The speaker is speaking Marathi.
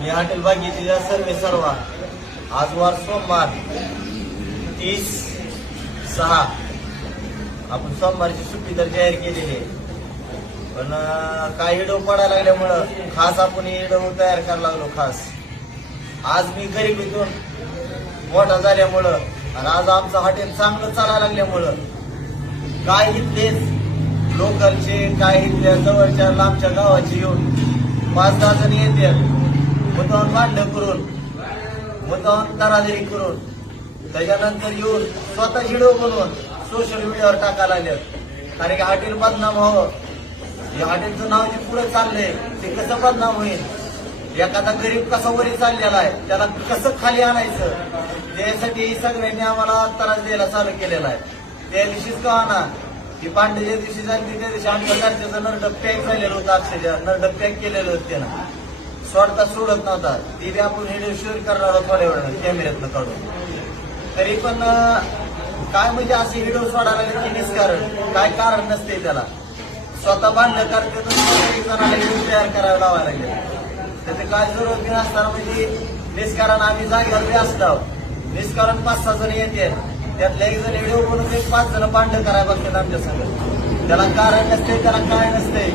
मी हॉटेल बागेची सर्वे सर्वा. आज वार सोमवार तीस सहा. आपण सोमवारची सुट्टी तर जाहीर केलेली आहे. पण काय काही पडायला लागल्यामुळं खास आपण इडो तयार करायला लागलो खास. आज मी गरिबीतून मोठा झाल्यामुळं आणि आज आमचं हॉटेल चांगलं चालायला लागल्यामुळं काय इथलेच लोकलचे काय इथल्या जवळच्या लांबच्या गावाचे येऊन पाच दहा जण येते मांडलं करून मुद्दावून तराजरी करून त्याच्यानंतर येऊन स्वतः व्हिडिओ बनवून सोशल मीडियावर टाकायला आल्यात कारण की हॉटेल बदनाम व्हावं. हे हॉटेलचं नाव जे पुढे चाललंय ते कसं बदनाम होईल? एखादा गरीब कसा वरी चाललेला आहे त्याला कसं खाली आणायचं? त्यासाठी सगळ्यांनी आम्हाला त्रास द्यायला चालू केलेला आहे. त्या दिवशीच का आणा ती पांडे ज्या दिवशी झाली त्या दिवशी आमच्या घरच्याचं नरडप पॅक झालेलं होतं अक्षरशः. नरडप पॅक केलेलं होतं त्यानं. सोडता सोडत नव्हता. ती बी आपण व्हिडिओ शूट करणार आहोत थोड्या वेळानं कॅमेऱ्यातनं काढून तरी पण काय म्हणजे असे व्हिडिओ सोडायला लागले की निष्कारण? काय कारण नसते त्याला. स्वतः बांधलं कारण तर स्वतः जणाला व्हिडिओ तयार करायला लावायला लागले. त्याचे काय जरूरत बी नसताना म्हणजे निष्कारण आम्ही जागेवर बी आहोत निष्कारण पाच सहा जण येते. त्यातल्या एक जण व्हिडिओ बनवून एक पाच जण बांध करायला बघतात आमच्या संग. त्याला कारण नसते त्याला काय नसते.